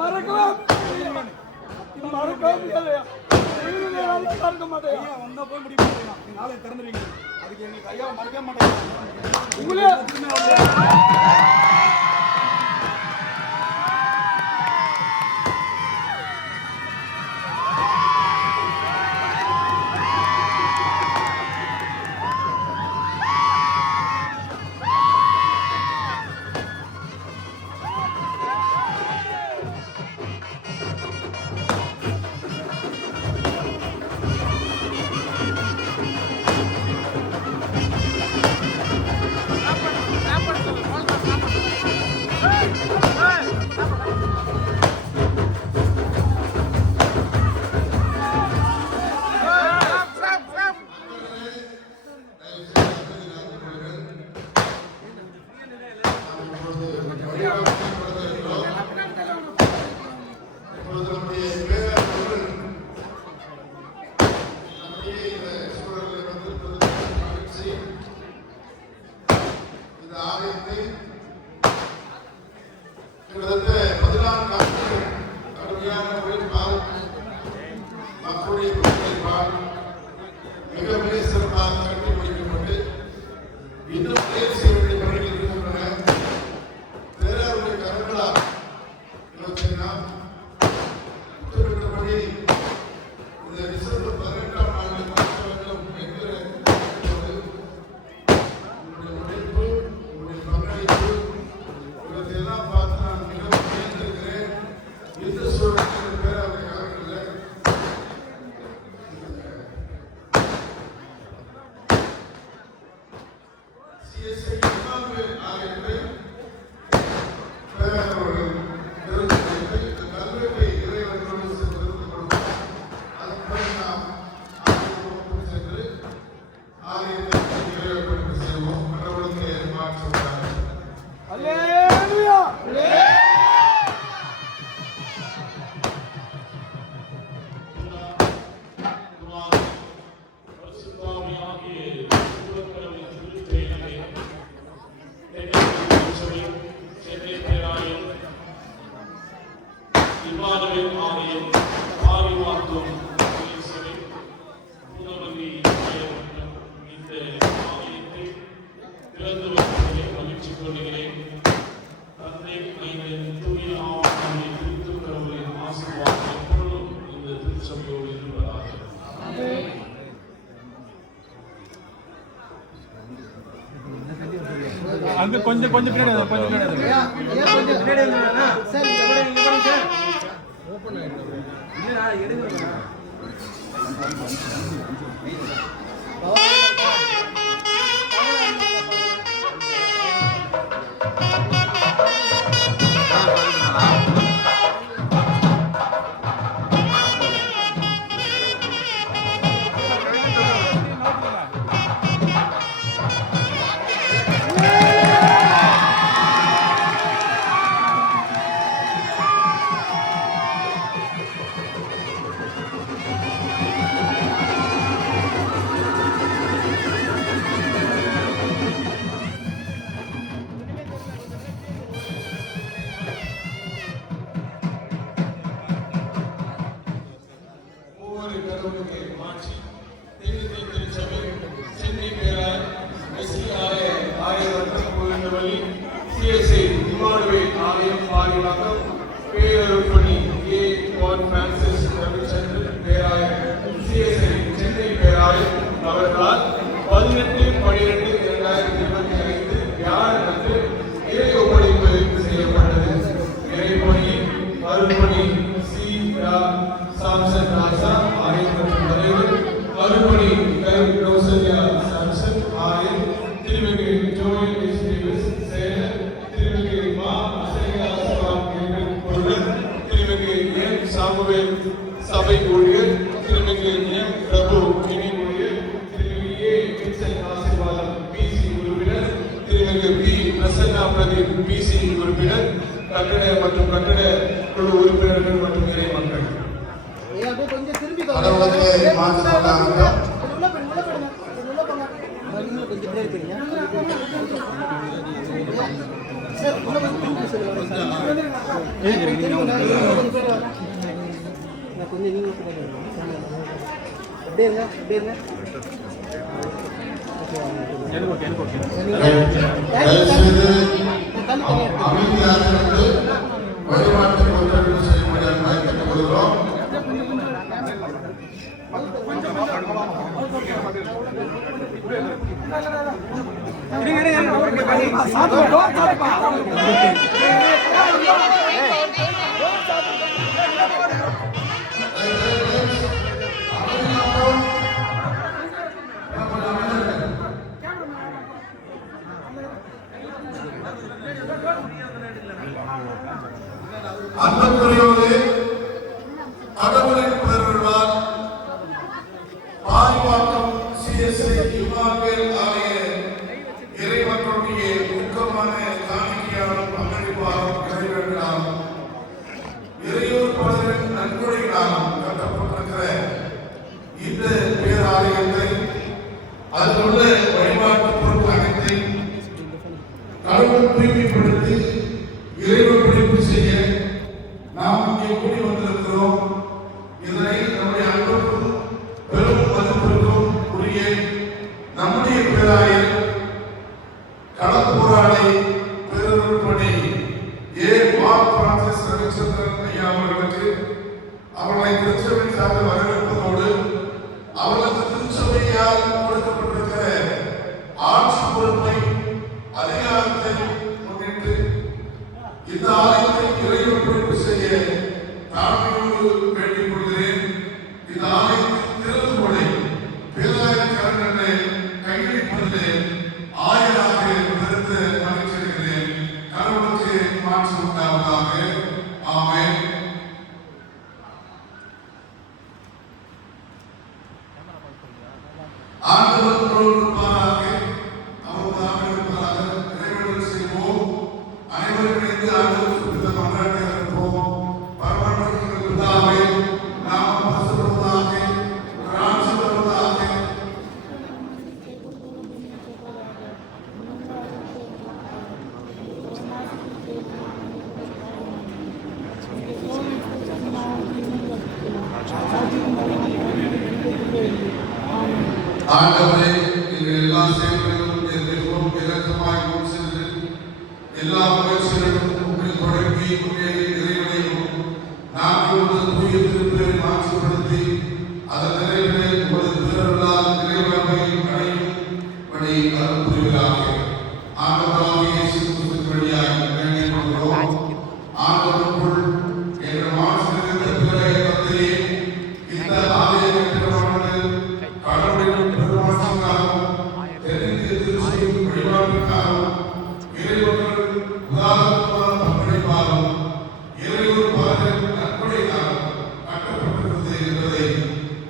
மறக்கவே முடியாது. மறக்க மாட்டேன். வந்தா போய் முடிக்க மாட்டேன். நாளை திறந்துருவீங்க. அதுக்கு எங்களுக்கு ஐயா மறக்க மாட்டேன். உங்களே அங்க கொஞ்சம் பின்னாடி அவர்களால் 18/12/2025 வியாழனன்று இறை ஒப்படைப்பு செய்யப்பட்டது. இறைப்பணியில் அருள்பணி சி. சாம்சன் ராஜா ஆயர் மற்றும் தலைவர், அருள்பணி கௌசல்யா சாம்சன் ஆயர், திருமிகு ஜோயல் எஸ். டேவிஸ் செயலர், திருமிகு மா. பொருளர், திருமிகு என். சாமுவேல் சபை ஊழியர், திருமிகு எம். பிரபு இணை ஊழியர், திருமிகு ஏ. வின்சென்ட் ஆசீர்வாதம் பிசி உறுப்பினர், திருமிகு பி. பிரசன்னா பிரதீப் பிசி உறுப்பினர், கட்டட மற்றும் கட்டட குழு உறுப்பினர்கள் மற்றும் இறை மக்கள். அமைதியாக இருந்து வழிபாட்டு ஒத்துழைப்பு செய்யும்படி அன்பாய் கேட்டுக்கொள்கிறோம். அன்புக்குரியவர்களே, கடவுளின் பெருவிழால் பாரிவாக்கம் சிஎஸ்ஐ இமானுவேல் ஆலய இறைமக்களுடைய ஊக்கமான காணிக்கையாலும் பங்களிப்பாலும் நிறைவேற்றலாம் இறையூர் பலரின் நன்கொடைகளாலும் கட்டப்பட்டிருக்கிற இந்த பேராலயத்தை அதில் உள்ள வழிபாட்டு பொருட்கள் அனைத்தையும் கடவுள் தூய்மைப்படுத்தி இறைவன் படைப்பு செய்ய நாம் இங்கே கூடி வந்திருக்கிறோம். இதனை நம்முடைய அன்புக்கும் பெரும் மதிப்பிற்கும் உரிய நம்முடைய பேராயர் களப்போராளி பேரருள்பணி பிரான்சிஸ் ரவிச்சந்திரன் ஐயா அவர்களுக்கு அவர்களை திருச்சபை சார்பில் வரவேற்பதோடு அவர்களுக்கு திருச்சபையால் கொடுக்கப்பட்டிருக்கிற ஆட்சி பொறுப்பை அதிகாரத்தை முன்னிட்டு இந்த ஆலயத்தை இறைவன் படைப்பு செய்ய தாழ்மையோடு வேண்டிக் கொள்கிறேன். இந்த ஆலயத்தின் திறவுகோலை பேராயர் கரங்களை கையளிப்பதிலே ஆயராக நிறுத்த மகிழ்ச்சியடைகிறேன். கடவுளுக்கு மாற்று உண்டாவதாக. ஆமென். ஆண்டவர் இருப்பாராக, அவருமாக இருப்பாராக. இறைவன் செய்வோம். அனைவரும் இணைந்து ஆண்டவர் குறித்த மன்றாட்டை இருப்போம். பரமண்டலத்தின் பிதாவே, நாமம் பரிசுத்தப்படுவதாக, ராஜ்யம் வருவதாக. ஆண்டவரே, எங்கள் எல்லா செயல்களிலும் மிகவும் இரக்கமாய் முன் சென்று எல்லா முயற்சிகளிலும் உங்களை தொடங்கி முன்னேறி நிறைவடையும் நாங்கள் தூய திருப்பெயரை மாற்றிப்படுத்தி அதன் நிறைவிலே உமது பேரருளால் நிறைவாமை அடையும் படி அருள் புரிவீராக. ஆண்டவராகிய இயேசு கிறிஸ்துவின் வழியாய் வேண்டிக் கொள்கிறோம். ஆண்டவருக்குள் எங்கள் மாற்றிருக்கிற பிள்ளையை தந்தையே, இந்த ஆலய கட்டிடமானது கடவுளின் பெருமாட்சிக்காகவும் தென்னிந்திய திருச்சபையின் வழிபாட்டிற்காகவும் இறைவர்கள் உதாரணமான பங்களிப்பாலும் இறையூர் பலரின் நன்கொடையாலும் கட்டப்பட்டிருக்கிறது என்பதை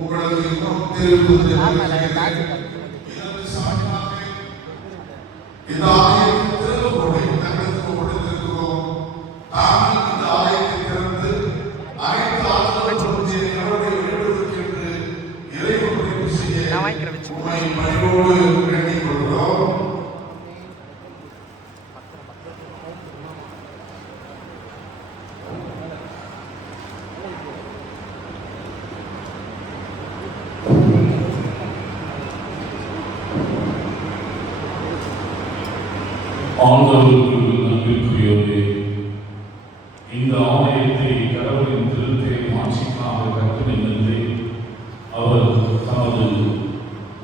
உங்களது இன்னும் தெரிவிப்பது இதற்கு சாட்சியாக இந்த ஆலயத்தின் திறவுகோலை தங்களுக்கு கொடுத்திருக்கிறோம். நாங்கள் இந்த ஆலயத்தை திறந்து அனைத்து ஆசிரியர்களுடைய கடவுளை வேண்டுவதற்கென்று இறைவன் படைப்பு செய்ய உம்மை பணிவோடு வேண்டிக் கொள்கிறோம். ஆண்டவருக்கு நம்பிக்கையோடு இந்த ஆலயத்தை கடவுளின் திருப்பெயர் மாட்சிக்காக கட்டமைத்து அவர் தமது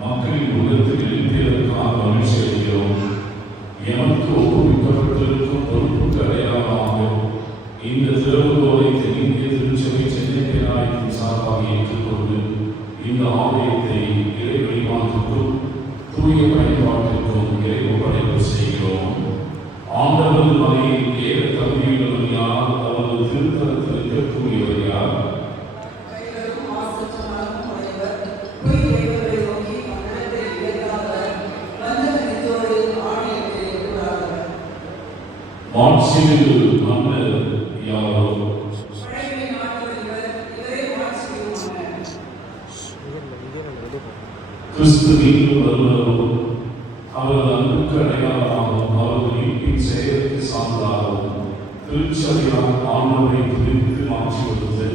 மக்களின் உள்ளத்தில் எழுப்பியதற்காக மகிழ்ச்சி அடைகிறோம். எமக்கு ஒப்புவிக்கப்பட்டிருக்கும் பொறுப்புக்கு அடையாளமாக இந்த திறவுகோலை தென்னிந்திய திருச்சபை சென்னை பேராயத்தின் சார்பாக ஏற்றுக்கொண்டு இந்த ஆலயத்தை இறை வழிபாட்டுக்கும் தூய பயன்பாட்டிற்கும் இறைவப்படைப்பு செய்கிறோம். ஆண்டவரது மலையில் ஏற தகுதியுள்ளவர் யார்? அவரது திருத்தலத்தில் இருக்கக்கூடியவர் யார்? மாட்சிமிகு மன்னர் யாரோ? கிறிஸ்து மீண்டும் வருவதோ அவரது அன்புக்கு அடையாளமாகவும் அவரது மீட்பின் செயலுக்கு சான்றாகவும் திருச்சபையால் ஆண்டவரை துதித்து மாற்றி வருவது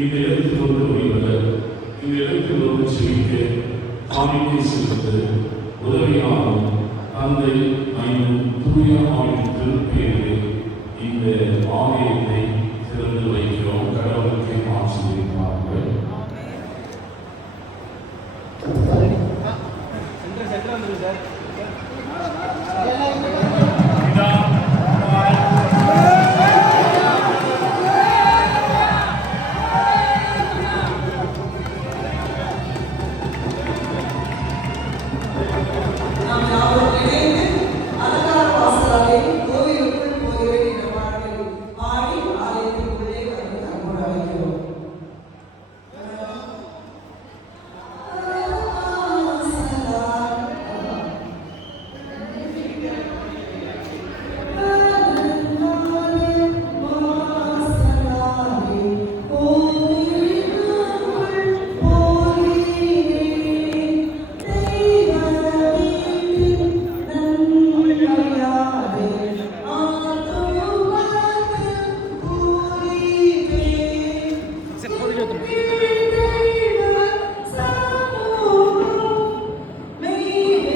இந்த இடத்தில் வந்து வழிபட இந்த இடத்தில் வந்து செவிக்க காணிக்கை செலுத்த உதவியாகவும் தந்தை மையம் தூய ஆவின் திருப்பெயரில் இந்த ஆலயத்தை திறந்து வைக்கிறோம். கடவுளுக்கு மாற்றி வைப்பார்கள். நாம் யாவரும்